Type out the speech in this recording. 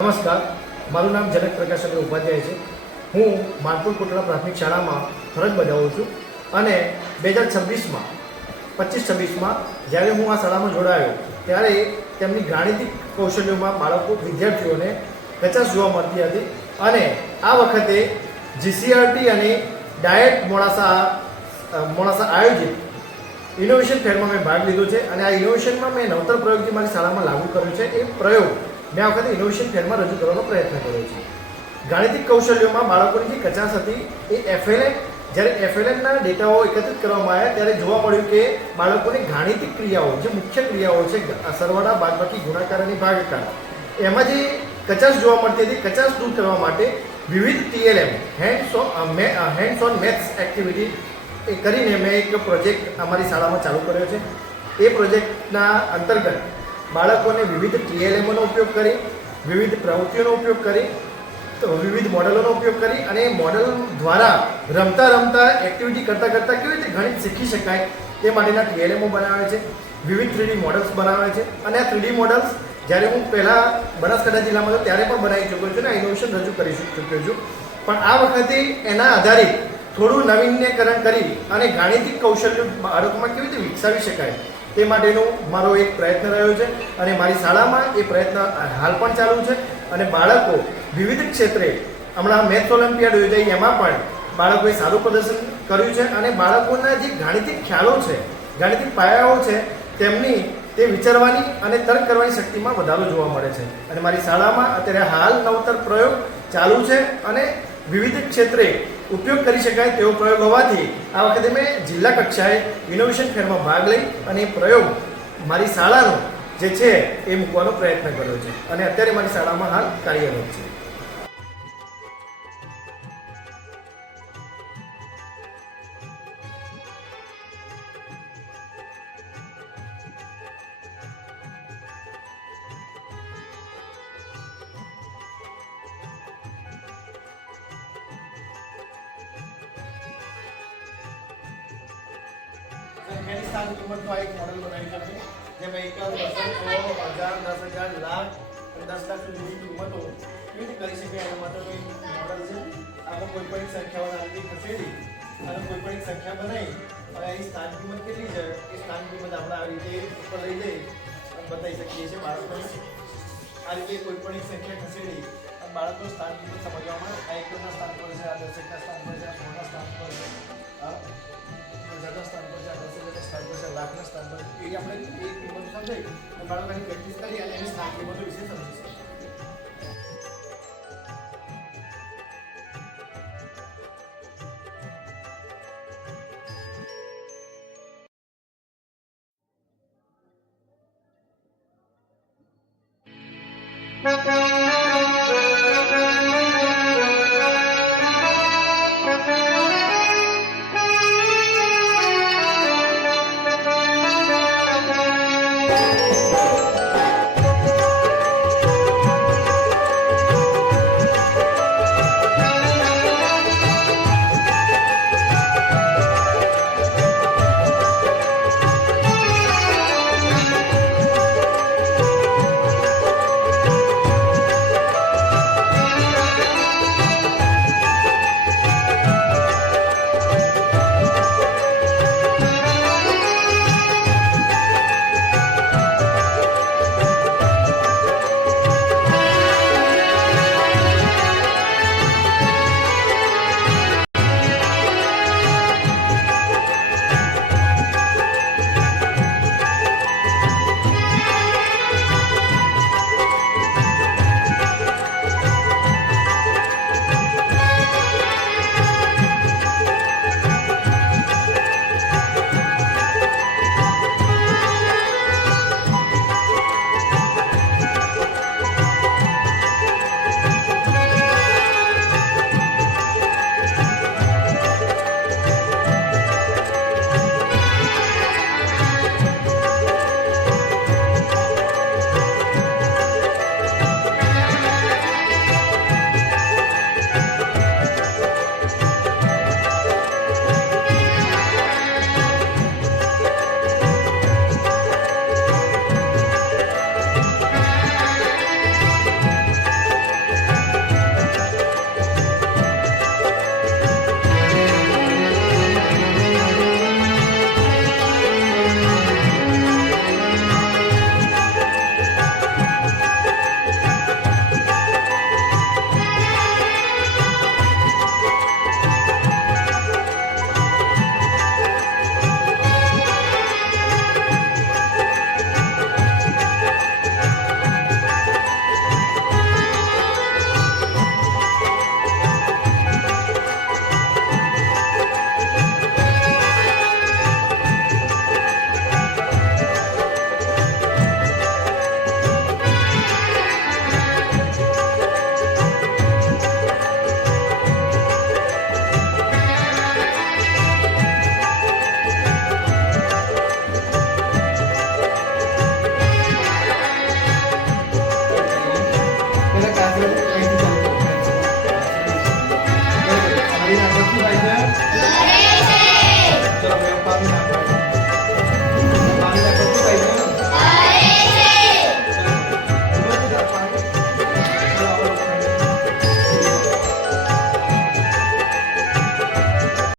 નમસ્કાર. મારું નામ જનક પ્રકાશ ઉપાધ્યાય છે. હું માનપુર કોટડા પ્રાથમિક શાળામાં ફરજ બજાવું છું અને બે હજાર છવ્વીસમાં, પચીસ છવ્વીસમાં જ્યારે હું આ શાળામાં જોડાયો, ત્યારે તેમની ગાણિતિક કૌશલ્યોમાં બાળકો, વિદ્યાર્થીઓને કચાશ જોવા મળતી હતી અને આ વખતે જીસીઆરટી અને ડાયટ મોડાસા મોડાસા આયોજિત ઇનોવેશન ફેરમાં મેં ભાગ લીધો છે અને આ ઇનોવેશનમાં મેં નવતર પ્રયોગથી મારી શાળામાં લાગુ કર્યો છે. એ પ્રયોગ મેં આ વખતે ઇનોવેશન ફેરમાં રજૂ કરવાનો પ્રયત્ન કર્યો છે. ગાણિતિક કૌશલ્યોમાં બાળકોની જે કચાશ હતી, એ એફએલએમ જ્યારે એફએલએમના ડેટાઓ એકત્રિત કરવામાં આવ્યા, ત્યારે જોવા મળ્યું કે બાળકોને ગાણિતિક ક્રિયાઓ, જે મુખ્ય ક્રિયાઓ છે સરવાળા બાદબાકી ગુણાકાર અને ભાગાકાર, એમાં જે કચાશ જોવા મળતી હતી, કચાશ દૂર કરવા માટે વિવિધ TLM hands on hands on maths activity એ કરીને મેં એક પ્રોજેક્ટ અમારી શાળામાં ચાલુ કર્યો છે. એ પ્રોજેક્ટના અંતર્ગત બાળકોને વિવિધ ટીએલએમોનો ઉપયોગ કરી, વિવિધ પ્રવૃત્તિઓનો ઉપયોગ કરી, તો વિવિધ મોડેલોનો ઉપયોગ કરી અને મોડેલ દ્વારા રમતા રમતા એક્ટિવિટી કરતાં કરતાં કેવી રીતે ગણિત શીખી શકાય તે માટેના ટીએલએમઓ બનાવે છે, વિવિધ થ્રીડી મોડલ્સ બનાવે છે અને આ થ્રીડી મોડલ્સ જ્યારે હું પહેલાં બનાસકાંઠા જિલ્લામાં હતો ત્યારે પણ બનાવી ચૂક્યો છું અને ઇનોવેશન રજૂ કરી ચૂક્યો છું. પણ આ વખતે એના આધારિત થોડું નવીનીકરણ કરી અને ગાણિતિક કૌશલ્ય બાળકોમાં કેવી રીતે વિકસાવી શકાય તે માટેનો મારો એક પ્રયત્ન રહ્યો છે અને મારી શાળામાં એ પ્રયત્ન હાલ પણ ચાલુ છે અને બાળકો વિવિધ ક્ષેત્રે, હમણાં મેથ ઓલિમ્પિયાડ યોજાઈ એમાં પણ બાળકોએ સારું પ્રદર્શન કર્યું છે અને બાળકોના જે ગાણિતિક ખ્યાલો છે, ગાણિતિક પાયાઓ છે, તેમની તે વિચારવાની અને તર્ક કરવાની શક્તિમાં વધારો જોવા મળે છે. અને મારી શાળામાં અત્યારે હાલ નવતર પ્રયોગ ચાલુ છે અને વિવિધ ક્ષેત્રે ઉપયોગ કરી શકાય તેવો પ્રયોગ હોવાથી આ વખતે મેં જિલ્લા કક્ષાએ ઇનોવેશન ફેરમાં ભાગ લઈ અને પ્રયોગ મારી શાળાનો જે છે એ મૂકવાનો પ્રયત્ન કર્યો છે. અને અત્યારે મારી શાળામાં હાલ કાર્યરત છે. સંખ્યાની સ્થાન કિંમતનો એક મોડેલ બનાવી છે જેમાં એક હજાર સો હજાર, દસ હજાર, લાખ દસ લાખ સુધીની કિંમતો કેવી રીતે કરી શકે એના માટે કોઈ મોડલ છે. આપણે કોઈ પણ સંખ્યાઓને આંતરિક ખસેડી અને કોઈ પણ સંખ્યા બનાવી અને એની સ્થાન કિંમત કેટલી છે, એ સ્થાન કિંમત આપણે આવી રીતે ઉપર લઈ જઈ અને બતાવી શકીએ છીએ બાળકોને. આ રીતે કોઈ પણ સંખ્યા ખસેડી બાળકો સ્થાન કિંમત સમજવામાં આ એકમના સ્થાન પર છે, આ દર્શકના સ્થાન પર છે, આ સ્થાન પર છે આ સ્થાન પર છે દસ હજારના સ્થાન પર એ આપણે એક કિંમત સમજાઈ અને બાળકોની પ્રેક્ટિસ કરી અને એની સ્થાન કિંમતો વિશે સમજી શકીએ